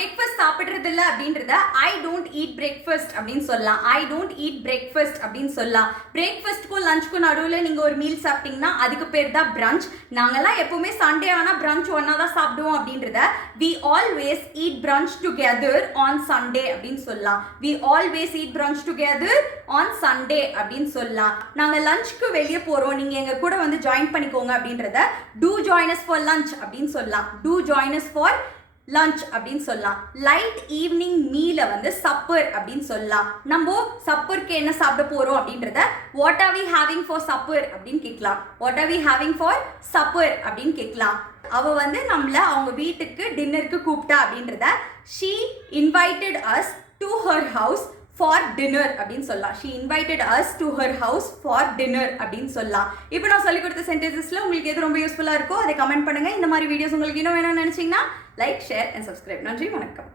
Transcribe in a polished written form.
Breakfast சாப்பிடுறது இல்ல அப்படின்றத ஐ டோன்ட் ஈட் பிரேக்ஃபாஸ்ட் அப்படின்னு சொல்லலாம். ஐ டோன்ட் ஈட் பிரேக்ஃபாஸ்ட் அப்படின்னு சொல்லலாம். பிரேக்ஃபாஸ்ட்க்கும் லஞ்சுக்கும் நடுவில் நீங்கள் ஒரு மீல் சாப்பிட்டீங்கன்னா அதுக்கு பேர் தான் பிரஞ்ச். நாங்கெல்லாம் எப்பவுமே சண்டே ஆனால் பிரஞ்ச் ஒன்றா தான் சாப்பிடுவோம் அப்படின்றத we always eat brunch together on Sunday அப்படின்னு சொல்லலாம். We always eat brunch together on Sunday அப்படின்னு சொல்லலாம். நாங்கள் லஞ்சுக்கு வெளியே போகிறோம், நீங்கள் எங்கள் கூட வந்து ஜாயின் பண்ணிக்கோங்க அப்படின்றத to join us for lunch அப்படின்னு சொல்லலாம். To join us for lunch அப்படின்னு சொல்லலாம். லைட் ஈவினிங் மீலை வந்து சப்பர் அப்படின்னு சொல்லலாம். நம்ம சப்பருக்கு என்ன சாப்பிட போறோம் அப்படின்றத what are we having for supper அப்படின்னு கேட்கலாம். What are we having for supper அப்படின்னு கேட்கலாம். அவ வந்து நம்மள அவங்க வீட்டுக்கு டின்னருக்கு கூப்பிட்டா அப்படின்றத she invited us to her house for dinner அப்படின்னு சொல்லலாம். she invited us to her house for dinner அப்படின்னு சொல்லலாம். இப்போ நான் சொல்லி கொடுத்த சென்டென்சஸ்ல உங்களுக்கு எது ரொம்ப யூஸ்ஃபுல்லா இருக்கோ அதை கமெண்ட் பண்ணுங்க. இந்த மாதிரி வீடியோஸ் உங்களுக்கு இன்னும் வேணும்னு நினைச்சீங்கன்னா லைக், ஷேர் அண்ட் சப்ஸ்கிரைப். நன்றி, வணக்கம்.